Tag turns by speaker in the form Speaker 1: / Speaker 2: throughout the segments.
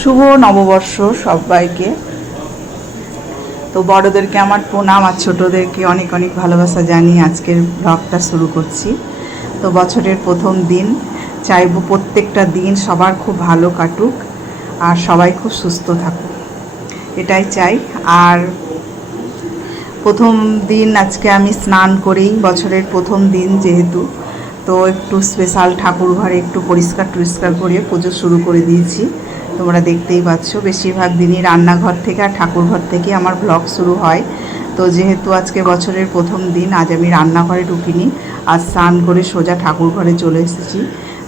Speaker 1: শুভ নববর্ষ সবাইকে। তো বড়দেরকে আমার প্রণাম, আর ছোটোদেরকে অনেক অনেক ভালোবাসা জানিয়ে আজকের ব্লগটা শুরু করছি। তো বছরের প্রথম দিন, চাইব প্রত্যেকটা দিন সবার খুব ভালো কাটুক আর সবাই খুব সুস্থ থাকুক। এটাই চাই। আর প্রথম দিন আজকে আমি স্নান করেই বছরের প্রথম দিন যেহেতু। তো একটু স্পেশাল ঠাকুর ঘরে একটু পরিষ্কার টরিষ্কার করে পুজো শুরু করে দিয়েছি। তোমরা দেখতেই পাচ্ছ, বেশিরভাগ দিনই রান্নাঘর থেকে আর ঠাকুরঘর থেকে আমার ব্লগ শুরু হয়। তো যেহেতু আজকে বছরের প্রথম দিন, আজ আমি রান্নাঘরে ঢুকিনি আর স্নান করে সোজা ঠাকুর ঘরে চলে এসেছি।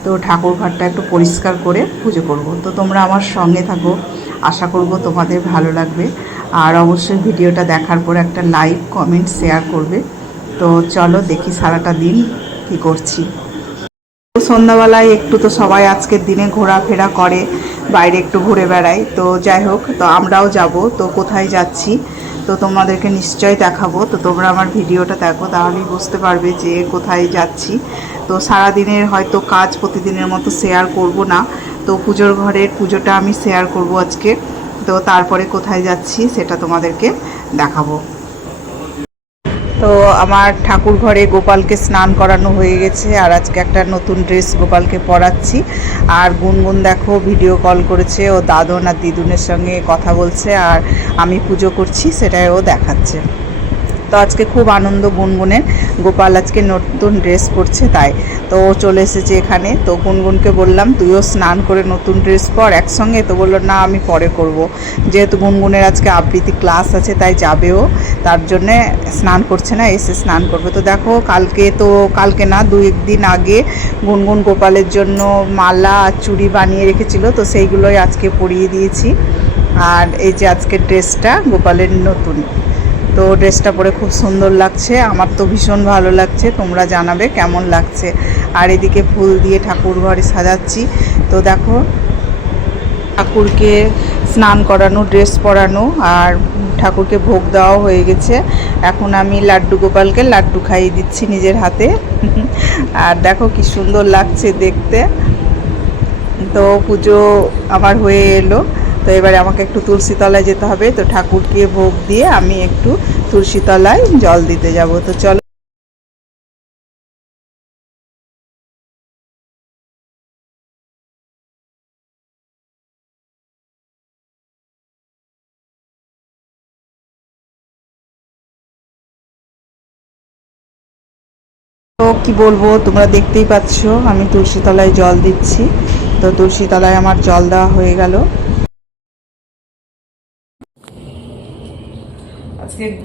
Speaker 1: তো ঠাকুর ঘরটা একটু পরিষ্কার করে পুজো করব। তো তোমরা আমার সঙ্গে থাকো, আশা করব তোমাদের ভালো লাগবে। আর অবশ্যই ভিডিওটা দেখার পর একটা লাইক কমেন্ট শেয়ার করবে। তো চলো দেখি সারাটা দিন কী করছি। সন্ধ্যাবেলায় একটু তো সবাই আজকের দিনে ঘোরাফেরা করে, বাইরে একটু ঘুরে বেড়ায়। তো যাই হোক, তো আমরাও যাব, তো কোথায় যাচ্ছি, তো তোমাদেরকে নিশ্চয়ই দেখাবো। তো তোমরা আমার ভিডিওটা দেখো, তাহলেই বুঝতে পারবে যে কোথায় যাচ্ছি। তো সারাদিনের হয়তো কাজ প্রতিদিনের মতো শেয়ার করব না। তো পুজোর ঘরের পুজোটা আমি শেয়ার করব আজকে। তো তারপরে কোথায় যাচ্ছি, সেটা তোমাদেরকে দেখাবো। তো আমার ঠাকুর ঘরে গোপালকে স্নান করানো হয়ে গেছে, আর আজকে একটা নতুন ড্রেস গোপালকে পরাচ্ছি। আর গুনগুন দেখো, ভিডিও কল করেছে, ও দাদন আর দিদুনের সঙ্গে কথা বলছে, আর আমি পুজো করছি, সেটাই ও দেখাচ্ছে। তো আজকে খুব আনন্দ গুনগুনের। গোপাল আজকে নতুন ড্রেস পরছে, তাই। তো চলে এসেছে এখানে। তো গুনগুনকে বললাম, তুইও স্নান করে নতুন ড্রেস পর একসঙ্গে? তো বলল, না, আমি পরে করব। যেহেতু গুনগুনের আজকে আবৃত্তি ক্লাস আছে, তাই যাবেও তার জন্যে স্নান করছে না, এসে স্নান করবে। তো দেখো, কালকে তো, কালকে না, দুই একদিন আগে গুনগুন গোপালের জন্য মালা আর চুড়ি বানিয়ে রেখেছিল। তো সেইগুলোই আজকে পরিয়ে দিয়েছি। আর এই যে আজকের ড্রেসটা, গোপালের নতুন। তো ড্রেসটা পরে খুব সুন্দর লাগছে। আমার তো ভীষণ ভালো লাগছে। তোমরা জানাবে কেমন লাগছে। আর এদিকে ফুল দিয়ে ঠাকুর ঘরে সাজাচ্ছি। তো দেখো, ঠাকুরকে স্নান করানো, ড্রেস পরানো, আর ঠাকুরকে ভোগ দেওয়া হয়ে গেছে। এখন আমি লাড্ডু গোপালকে লাড্ডু খাইয়ে দিচ্ছি নিজের হাতে। আর দেখো কি সুন্দর লাগছে দেখতে। তো পুজো আমার হয়ে এলো। তো এবারে আমাকে একটু তুলসীতলায় যেতে হবে। তো ঠাকুরকে ভোগ দিয়ে আমি একটু তুলসীতলায় জল দিতে যাব। তো চলো। তো কি বলব, তোমরা দেখতেই পাচ্ছ, আমি তুলসীতলায় জল দিচ্ছি। তো তুলসীতলায় আমার জল দেওয়া হয়ে গেল। আজকে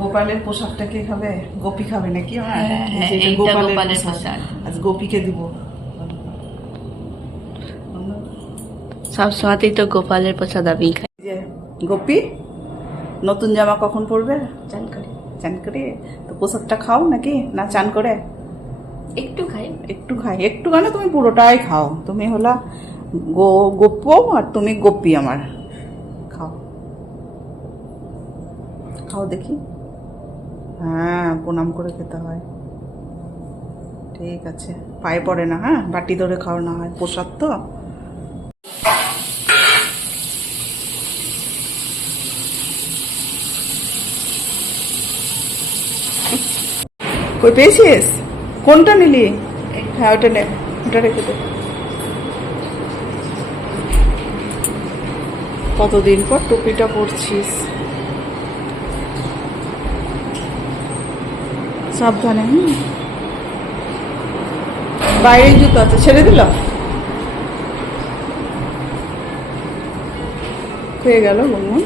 Speaker 1: গোপালের পোশাকটা কে খাবে? গোপী খাবে নাকি?
Speaker 2: হ্যাঁ,
Speaker 1: এই যে এটা
Speaker 2: এইটা
Speaker 1: গোপালের পোশাক।
Speaker 2: পোশাক।
Speaker 1: আজ গোপীকে দিব।
Speaker 2: সব সময়তেই তো গোপালের প্রসাদ আমি খাই
Speaker 1: যে গোপী নতুন জামা কখন পরবে?
Speaker 2: চান করে।
Speaker 1: চান করে? তো পোশাকটা খাও নাকি? না চান করে?
Speaker 2: একটু খাই।
Speaker 1: একটু খাই। একটু কেন তুমি পুরোটাই খাও। তুমি হলা গো গোপ্প আর তুমি গোপী আমার খাও খাও দেখি? হ্যাঁ প্রণাম করে খেতে হয়। ঠিক আছে। পায়ে পড়ে না হ্যাঁ? বাটি ধরে খাও, না হয় প্রসাদ তো। কই পেয়েছিস? কোনটা নিলি? হ্যাঁ ওটা নে, ওটা রেখে দে। কতদিন পর টুপিটা পরছিস? সাবধানে বাইরে জুতো আছে, ছেড়ে দিল? হয়ে গেল গুনগুন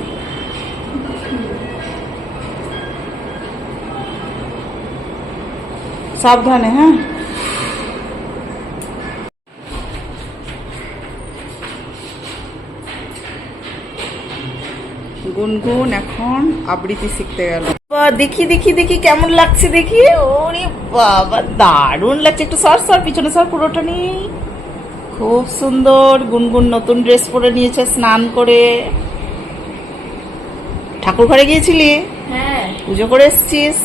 Speaker 1: সাবধানে হ্যাঁ। গুনগুন এখন আবৃত্তি শিখতে গেল। দেখি দেখি দেখি কেমন লাগছে দেখি। ওরে বাবা দারুণ লাগছে একটু সর সর পিছনে সর পুরোটা নেই। খুব সুন্দর গুনগুন নতুন ড্রেস পরে নিয়েছে স্নান করে। ঠাকুর ঘরে গিয়েছিলি?
Speaker 2: হ্যাঁ।
Speaker 1: পুজো করে এসছিস?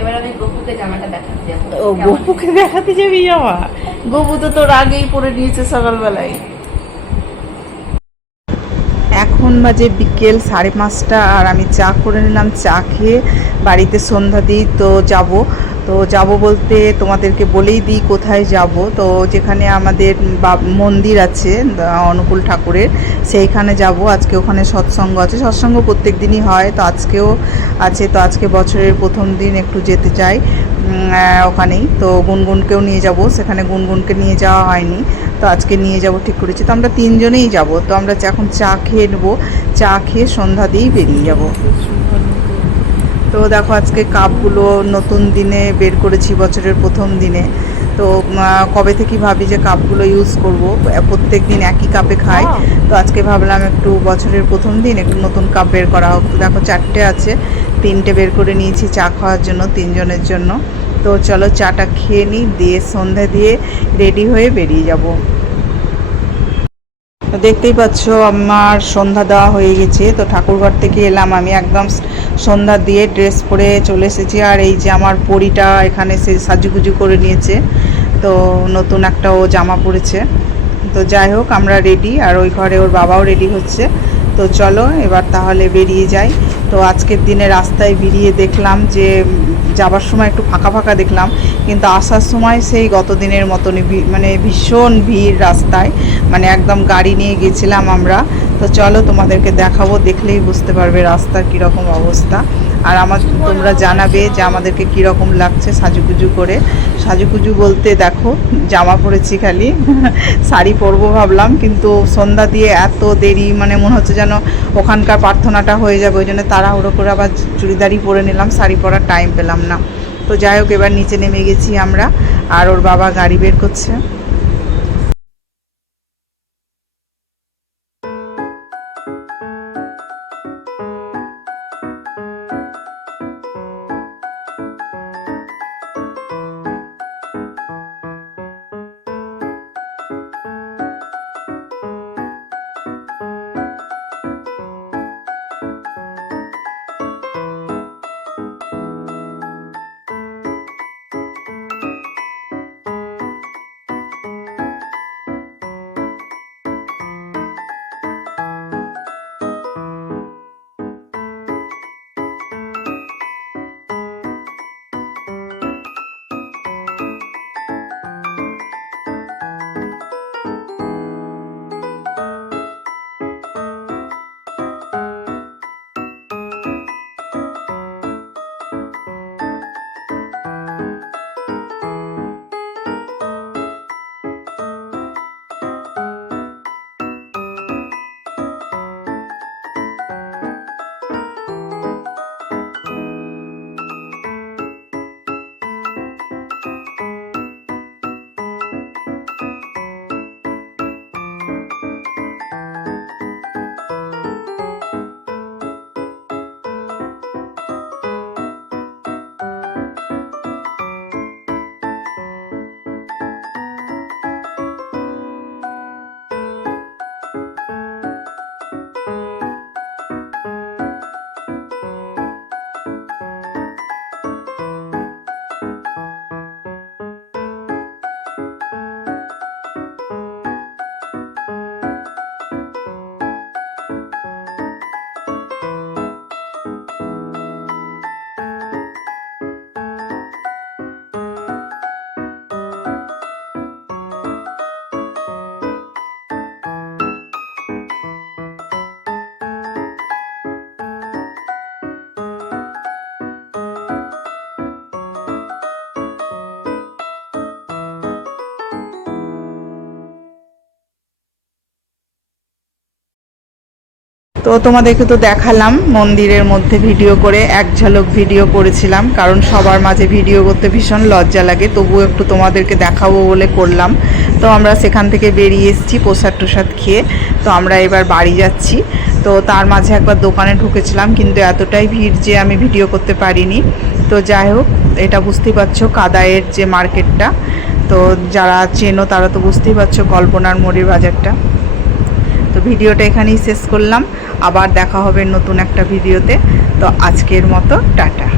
Speaker 2: এবার আমি গপুকে জামাটা দেখাতে যাব।
Speaker 1: ও গপুকে দেখাতে যাবি? জামা গপু তো তোর আগেই পরে নিয়েছে সকালবেলায়। এখন বাজে বিকেল সাড়ে পাঁচটা আর আমি চা করে নিলাম, চা খেয়ে বাড়িতে সন্ধ্যা দিই, তো যাব। তো যাব বলতে তোমাদেরকে বলেই দিই কোথায় যাব। তো যেখানে আমাদের মন্দির আছে অনুকূল ঠাকুরের, সেইখানে যাব। আজকে ওখানে সৎসঙ্গ আছে। সৎসঙ্গ প্রত্যেক দিনই হয়, তো আজকেও আছে। তো আজকে বছরের প্রথম দিন একটু যেতে চাই ওখানেই। তো গুনগুনকেও নিয়ে যাব। সেখানে গুনগুনকে নিয়ে যাওয়া হয়নি। তো আজকে নিয়ে যাব, ঠিক করেছি। তো আমরা তিনজনেই যাব। তো আমরা এখন চা খেয়ে নেব। চা খেয়ে সন্ধ্যা দিয়েই বেরিয়ে যাব। তো দেখো আজকে কাপগুলো নতুন দিনে বের করেছি, বছরের প্রথম দিনে। তো কবে থেকে ভাবি যে কাপগুলো ইউজ করব? প্রত্যেক দিন একই কাপে খাই। তো আজকে ভাবলাম একটু বছরের প্রথম দিন একটু নতুন কাপ বের করা হোক। দেখো চারটে আছে, তিনটে বের করে নিয়েছি চা খাওয়ার জন্য তিনজনের জন্য। তো চলো চাটা খেয়ে নিই, দিয়ে সন্ধে দিয়ে রেডি হয়ে বেরিয়ে যাব। দেখতেই পাচ্ছ আমার সন্ধ্যা দেওয়া হয়ে গেছে। তো ঠাকুরঘর থেকে এলাম, আমি একদম সন্ধ্যা দিয়ে ড্রেস পরে চলে এসেছি। আর এই যে আমার পরিটা এখানে সে সাজুগুজু করে নিয়েছে। তো নতুন একটা ও জামা পরেছে। তো যাই হোক, আমরা রেডি। আর ওই ঘরে ওর বাবাও রেডি হচ্ছে। তো চলো, এবার তাহলে বেরিয়ে যাই। তো আজকের দিনে রাস্তায় বেরিয়ে দেখলাম যে যাবার সময় একটু ফাঁকা ফাঁকা দেখলাম, কিন্তু আসার সময় সেই গত দিনের মতনই মানে ভীষণ ভিড় রাস্তায় মানে একদম গাড়ি নিয়ে গেছিলাম আমরা। তো চলো তোমাদেরকে দেখাবো, দেখলেই বুঝতে পারবে রাস্তার কীরকম অবস্থা। আর আমার তোমরা জানাবে যে আমাদেরকে কীরকম লাগছে সাজুগুজু করে। সাজুগুজু বলতে দেখো, জামা পরেছি খালি, শাড়ি পরবো ভাবলাম, কিন্তু সন্ধ্যা দিয়ে এত দেরি মানে মনে হচ্ছে যেন ওখানকার প্রার্থনাটা হয়ে যাবে, ওই জন্য তাড়াহুড়ো করে আবার চুড়িদারই পরে নিলাম, শাড়ি পরার টাইম পেলাম না। তো যাই হোক, এবার নিচে নেমে গেছি আমরা, আর ওর বাবা গাড়ি বের করছে। তো তোমাদেরকে তো দেখালাম, মন্দিরের মধ্যে ভিডিও করে এক ঝলক ভিডিও করেছিলাম, কারণ সবার মাঝে ভিডিও করতে ভীষণ লজ্জা লাগে, তবুও একটু তোমাদেরকে দেখাবো বলে করলাম। তো আমরা সেখান থেকে বেরিয়ে এসেছি প্রসাদ টোসাদ খেয়ে, তো আমরা এবার বাড়ি যাচ্ছি। তো তার মাঝে একবার দোকানে ঢুকেছিলাম, কিন্তু এতটাই ভিড় যে আমি ভিডিও করতে পারিনি। তো যাই হোক, এটা বুঝতেই পারছ কাদায়ের যে মার্কেটটা, তো যারা চেনো তারা তো বুঝতেই পারছ কল্পনার মোড়ের বাজারটা। তো ভিডিওটা এখানেই শেষ করলাম। আবার দেখা হবে নতুন একটা ভিডিওতে। তো আজকের মতো, টাটা।